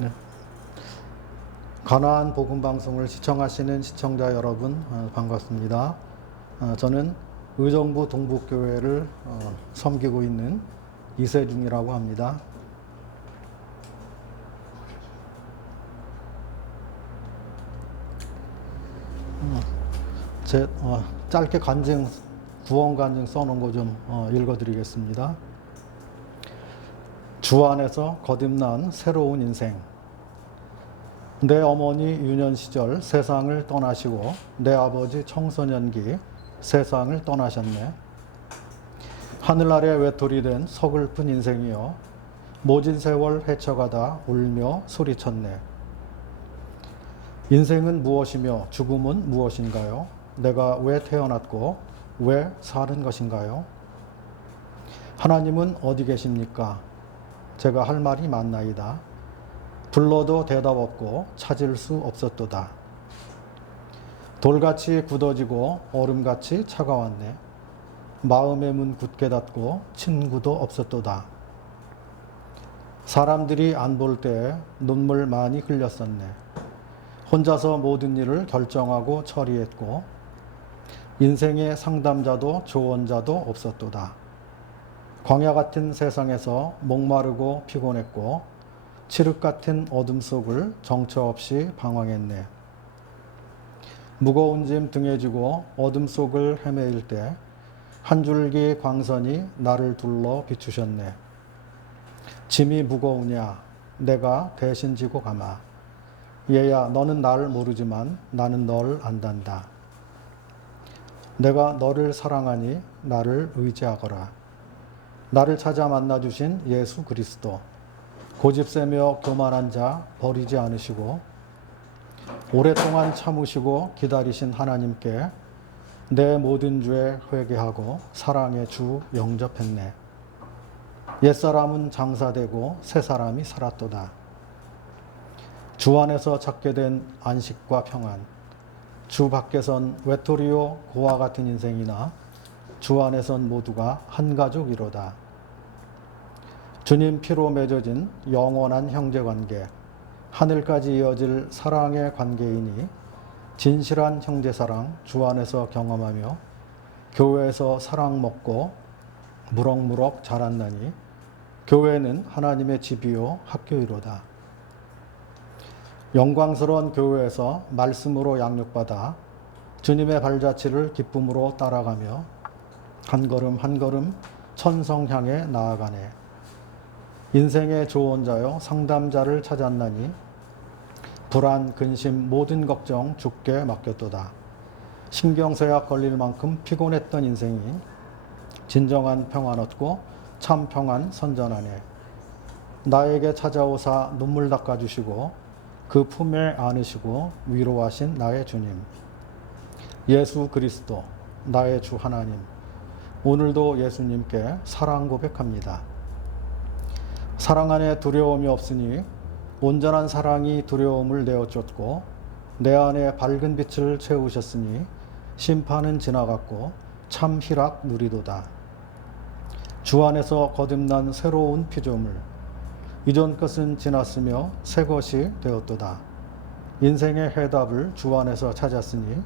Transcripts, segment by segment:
네. 가나안 복음 방송을 시청하시는 시청자 여러분, 반갑습니다. 저는 의정부 동북교회를 섬기고 있는 이세중이라고 합니다. 제 짧게 구원 간증 써놓은 거 좀 읽어드리겠습니다. 주 안에서 거듭난 새로운 인생. 내 어머니 유년 시절 세상을 떠나시고 내 아버지 청소년기 세상을 떠나셨네. 하늘 아래 외톨이 된 서글픈 인생이여 모진 세월 헤쳐가다 울며 소리쳤네. 인생은 무엇이며 죽음은 무엇인가요? 내가 왜 태어났고 왜 사는 것인가요? 하나님은 어디 계십니까? 제가 할 말이 많나이다. 불러도 대답 없고 찾을 수 없었도다. 돌같이 굳어지고 얼음같이 차가웠네. 마음의 문 굳게 닫고 친구도 없었도다. 사람들이 안 볼 때 눈물 많이 흘렸었네. 혼자서 모든 일을 결정하고 처리했고 인생의 상담자도 조언자도 없었도다. 광야 같은 세상에서 목마르고 피곤했고 칠흑 같은 어둠 속을 정처 없이 방황했네. 무거운 짐 등에 지고 어둠 속을 헤매일 때 한 줄기 광선이 나를 둘러 비추셨네. 짐이 무거우냐? 내가 대신 지고 가마. 얘야, 너는 나를 모르지만 나는 너를 안단다. 내가 너를 사랑하니 나를 의지하거라. 나를 찾아 만나주신 예수 그리스도. 고집세며 교만한 자 버리지 않으시고 오랫동안 참으시고 기다리신 하나님께 내 모든 죄 회개하고 사랑의 주 영접했네. 옛사람은 장사되고 새사람이 살았도다. 주 안에서 찾게 된 안식과 평안. 주 밖에선 외톨이요 고아 같은 인생이나 주 안에선 모두가 한 가족이로다. 주님 피로 맺어진 영원한 형제관계, 하늘까지 이어질 사랑의 관계이니 진실한 형제사랑 주 안에서 경험하며 교회에서 사랑 먹고 무럭무럭 자랐나니 교회는 하나님의 집이요 학교이로다. 영광스러운 교회에서 말씀으로 양육받아 주님의 발자취를 기쁨으로 따라가며 한 걸음 한 걸음 천성 향해 나아가네. 인생의 조언자요 상담자를 찾았나니 불안, 근심, 모든 걱정 주께 맡겼도다. 신경쇠약 걸릴 만큼 피곤했던 인생이 진정한 평안 얻고 참 평안 선전하네. 나에게 찾아오사 눈물 닦아주시고 그 품에 안으시고 위로하신 나의 주님. 예수 그리스도, 나의 주 하나님. 오늘도 예수님께 사랑 고백합니다. 사랑 안에 두려움이 없으니 온전한 사랑이 두려움을 내어쫓고 내 안에 밝은 빛을 채우셨으니 심판은 지나갔고 참 희락 누리도다. 주 안에서 거듭난 새로운 피조물. 이전 것은 지났으며 새 것이 되었도다. 인생의 해답을 주 안에서 찾았으니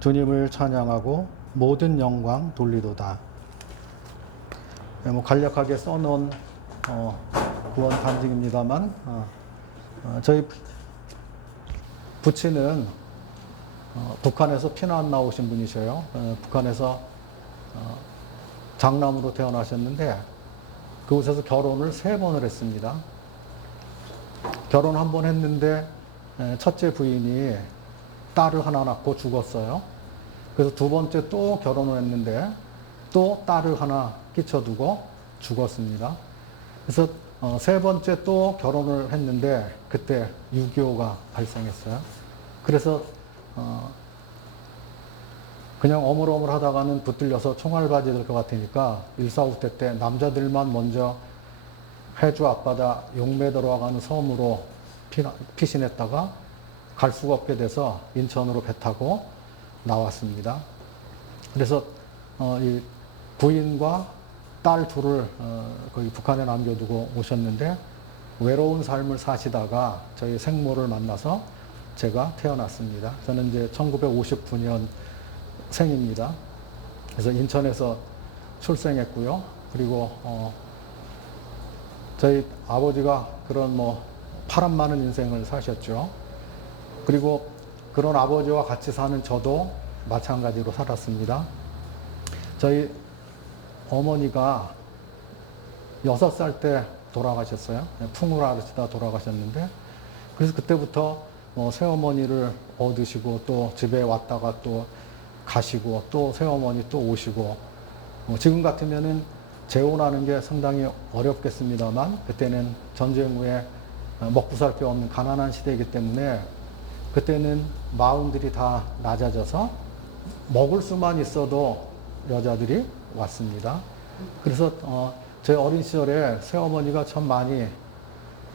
주님을 찬양하고 모든 영광 돌리도다. 간략하게 써놓은 구원 간증입니다만 저희 부친은 북한에서 피난 나오신 분이셔요. 북한에서 장남으로 태어나셨는데 그곳에서 결혼을 3번을 했습니다. 결혼 한 번 했는데 첫째 부인이 딸을 하나 낳고 죽었어요. 그래서 두 번째 또 결혼을 했는데 또 딸을 하나 끼쳐두고 죽었습니다. 그래서 3번째 또 결혼을 했는데 그때 6.25가 발생했어요. 그래서 그냥 어물어물 하다가는 붙들려서 총알바지 될 것 같으니까 1.4후 때 남자들만 먼저 해주 앞바다 용매도로 가는 섬으로 피신했다가 갈 수가 없게 돼서 인천으로 배 타고 나왔습니다. 그래서 이 부인과 딸 둘을 거기 북한에 남겨두고 오셨는데 외로운 삶을 사시다가 저희 생모를 만나서 제가 태어났습니다. 저는 이제 1959년 생입니다. 그래서 인천에서 출생했고요. 그리고 저희 아버지가 그런 뭐 파란 많은 인생을 사셨죠. 그리고 그런 아버지와 같이 사는 저도 마찬가지로 살았습니다. 저희 어머니가 6살 때 돌아가셨어요. 풍을 앓으시다 돌아가셨는데, 그래서 그때부터 새어머니를 얻으시고 또 집에 왔다가 또 가시고 또 새어머니 또 오시고, 지금 같으면은 재혼하는 게 상당히 어렵겠습니다만 그때는 전쟁 후에 먹고 살 게 없는 가난한 시대이기 때문에 그때는 마음들이 다 낮아져서 먹을 수만 있어도 여자들이 왔습니다. 그래서 제 어린 시절에 새어머니가 참 많이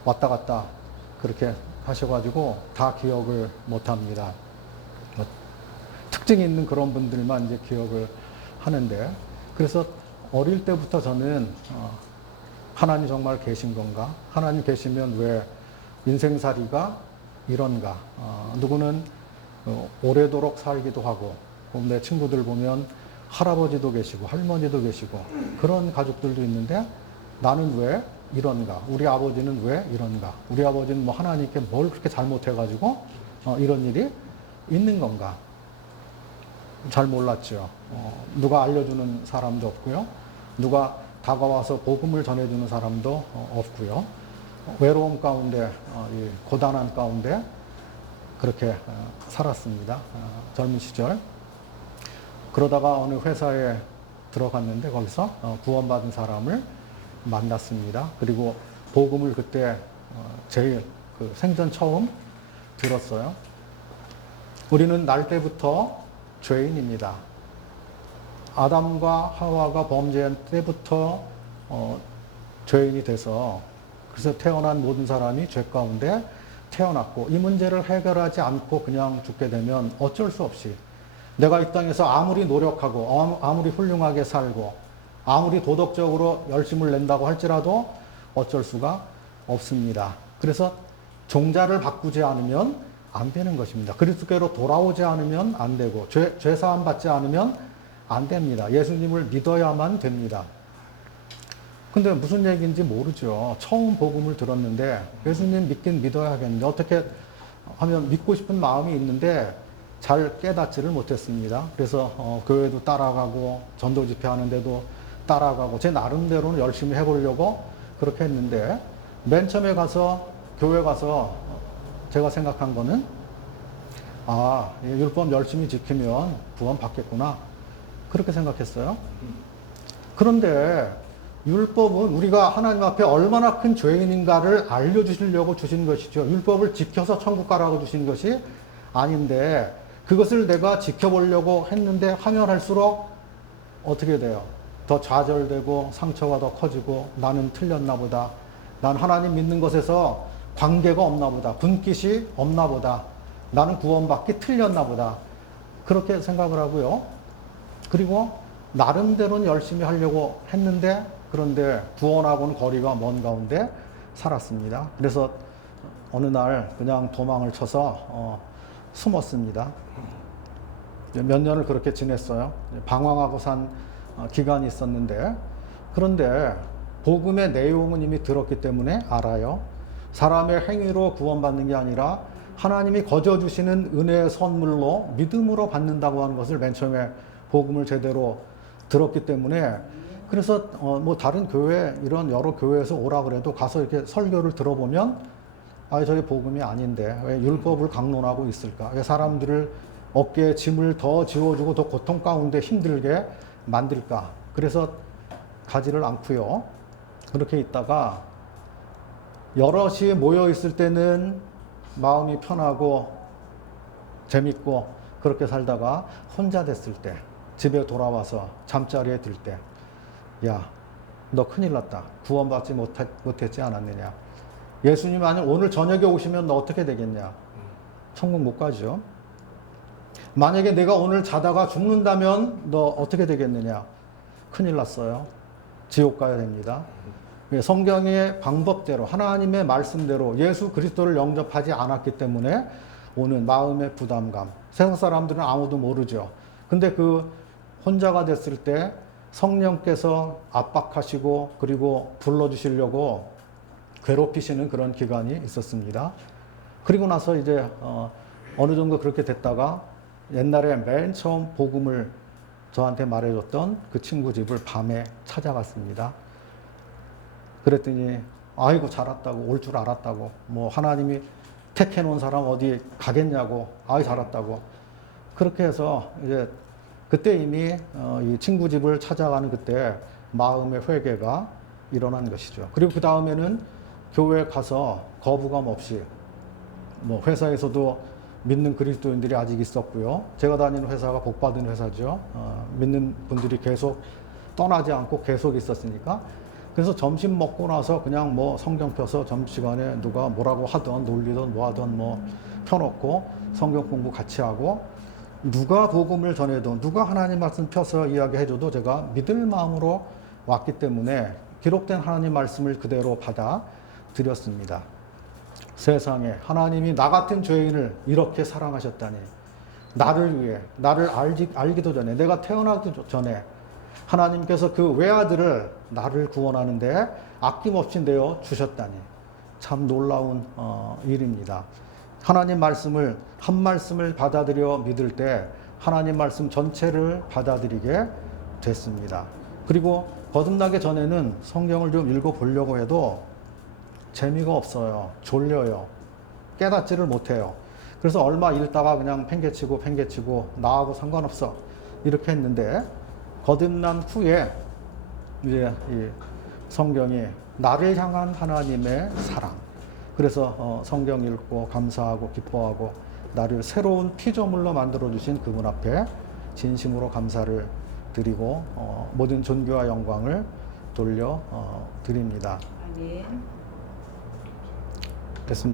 왔다 갔다 그렇게 하셔가지고 다 기억을 못합니다. 특징이 있는 그런 분들만 이제 기억을 하는데, 그래서 어릴 때부터 저는 하나님 정말 계신 건가? 하나님 계시면 왜 인생살이가 이런가? 누구는 오래도록 살기도 하고, 내 친구들 보면 할아버지도 계시고 할머니도 계시고 그런 가족들도 있는데 나는 왜 이런가? 우리 아버지는 왜 이런가? 우리 아버지는 뭐 하나님께 뭘 그렇게 잘못해가지고 이런 일이 있는 건가? 잘 몰랐죠. 누가 알려주는 사람도 없고요. 누가 다가와서 복음을 전해주는 사람도 없고요. 외로움 가운데, 이 고단한 가운데 그렇게 살았습니다. 젊은 시절. 그러다가 어느 회사에 들어갔는데 거기서 구원받은 사람을 만났습니다. 그리고 복음을 그때 제일 생전 처음 들었어요. 우리는 날 때부터 죄인입니다. 아담과 하와가 범죄한 때부터 죄인이 돼서, 그래서 태어난 모든 사람이 죄 가운데 태어났고, 이 문제를 해결하지 않고 그냥 죽게 되면 어쩔 수 없이 내가 이 땅에서 아무리 노력하고 아무리 훌륭하게 살고 아무리 도덕적으로 열심을 낸다고 할지라도 어쩔 수가 없습니다. 그래서 종자를 바꾸지 않으면 안 되는 것입니다. 그리스도께로 돌아오지 않으면 안 되고 죄사함 받지 않으면 안 됩니다. 예수님을 믿어야만 됩니다. 근데 무슨 얘기인지 모르죠. 처음 복음을 들었는데 예수님 믿긴 믿어야겠는데 어떻게 하면 믿고 싶은 마음이 있는데 잘 깨닫지를 못했습니다. 그래서 교회도 따라가고 전도 집회하는데도 따라가고 제 나름대로는 열심히 해보려고 그렇게 했는데, 맨 처음에 가서 교회 가서 제가 생각한 거는 율법 열심히 지키면 구원 받겠구나, 그렇게 생각했어요. 그런데 율법은 우리가 하나님 앞에 얼마나 큰 죄인인가를 알려주시려고 주신 것이죠. 율법을 지켜서 천국 가라고 주신 것이 아닌데, 그것을 내가 지켜보려고 했는데 하면 할수록 어떻게 돼요? 더 좌절되고 상처가 더 커지고, 나는 틀렸나 보다, 난 하나님 믿는 것에서 관계가 없나 보다, 분깃이 없나 보다, 나는 구원받기 틀렸나 보다, 그렇게 생각을 하고요. 그리고 나름대로는 열심히 하려고 했는데, 그런데 구원하고는 거리가 먼 가운데 살았습니다. 그래서 어느 날 그냥 도망을 쳐서 숨었습니다. 몇 년을 그렇게 지냈어요. 방황하고 산 기간이 있었는데, 그런데 복음의 내용은 이미 들었기 때문에 알아요. 사람의 행위로 구원받는 게 아니라 하나님이 거저 주시는 은혜의 선물로 믿음으로 받는다고 하는 것을 맨 처음에 복음을 제대로 들었기 때문에, 그래서 뭐 다른 교회, 이런 여러 교회에서 오라 그래도 가서 이렇게 설교를 들어보면 저게 복음이 아닌데 왜 율법을 강론하고 있을까? 왜 사람들을 어깨에 짐을 더 지워주고 더 고통 가운데 힘들게 만들까? 그래서 가지를 않고요. 그렇게 있다가 여럿이 모여 있을 때는 마음이 편하고 재밌고 그렇게 살다가 혼자 됐을 때, 집에 돌아와서 잠자리에 들 때, 야, 너 큰일 났다. 구원받지 못했지 않았느냐. 예수님 만약 오늘 저녁에 오시면 너 어떻게 되겠냐. 천국 못 가죠. 만약에 내가 오늘 자다가 죽는다면 너 어떻게 되겠느냐. 큰일 났어요. 지옥 가야 됩니다. 성경의 방법대로 하나님의 말씀대로 예수 그리스도를 영접하지 않았기 때문에 오는 마음의 부담감. 세상 사람들은 아무도 모르죠. 근데 그 혼자가 됐을 때 성령께서 압박하시고 그리고 불러주시려고 괴롭히시는 그런 기간이 있었습니다. 그리고 나서 이제 어느 정도 그렇게 됐다가 옛날에 맨 처음 복음을 저한테 말해줬던 그 친구 집을 밤에 찾아갔습니다. 그랬더니 아이고 잘 왔다고, 올 줄 알았다고, 뭐 하나님이 택해 놓은 사람 어디 가겠냐고, 아이 잘 왔다고. 그렇게 해서 이제 그때 이미 이 친구 집을 찾아가는 그때 마음의 회개가 일어난 것이죠. 그리고 그 다음에는 교회에 가서 거부감 없이 뭐 회사에서도 믿는 그리스도인들이 아직 있었고요. 제가 다니는 회사가 복받은 회사죠. 믿는 분들이 계속 떠나지 않고 계속 있었으니까. 그래서 점심 먹고 나서 그냥 뭐 성경 펴서 점심시간에 누가 뭐라고 하던 놀리던 뭐 하던 뭐 펴놓고 성경 공부 같이 하고 누가 복음을 전해도 누가 하나님 말씀 펴서 이야기해줘도 제가 믿을 마음으로 왔기 때문에 기록된 하나님 말씀을 그대로 받아 드렸습니다. 세상에 하나님이 나 같은 죄인을 이렇게 사랑하셨다니, 나를 위해, 나를 알기도 전에, 내가 태어나기도 전에 하나님께서 그 외아들을 나를 구원하는데 아낌없이 내어 주셨다니 참 놀라운 일입니다. 하나님 말씀을 한 말씀을 받아들여 믿을 때 하나님 말씀 전체를 받아들이게 됐습니다. 그리고 거듭나기 전에는 성경을 좀 읽어보려고 해도 재미가 없어요. 졸려요. 깨닫지를 못해요. 그래서 얼마 읽다가 그냥 팽개치고 나하고 상관없어 이렇게 했는데 거듭난 후에 이제 이 성경이 나를 향한 하나님의 사랑. 그래서 성경 읽고 감사하고 기뻐하고 나를 새로운 피조물로 만들어 주신 그분 앞에 진심으로 감사를 드리고 모든 존귀와 영광을 돌려 드립니다. 아멘. 됐습니다.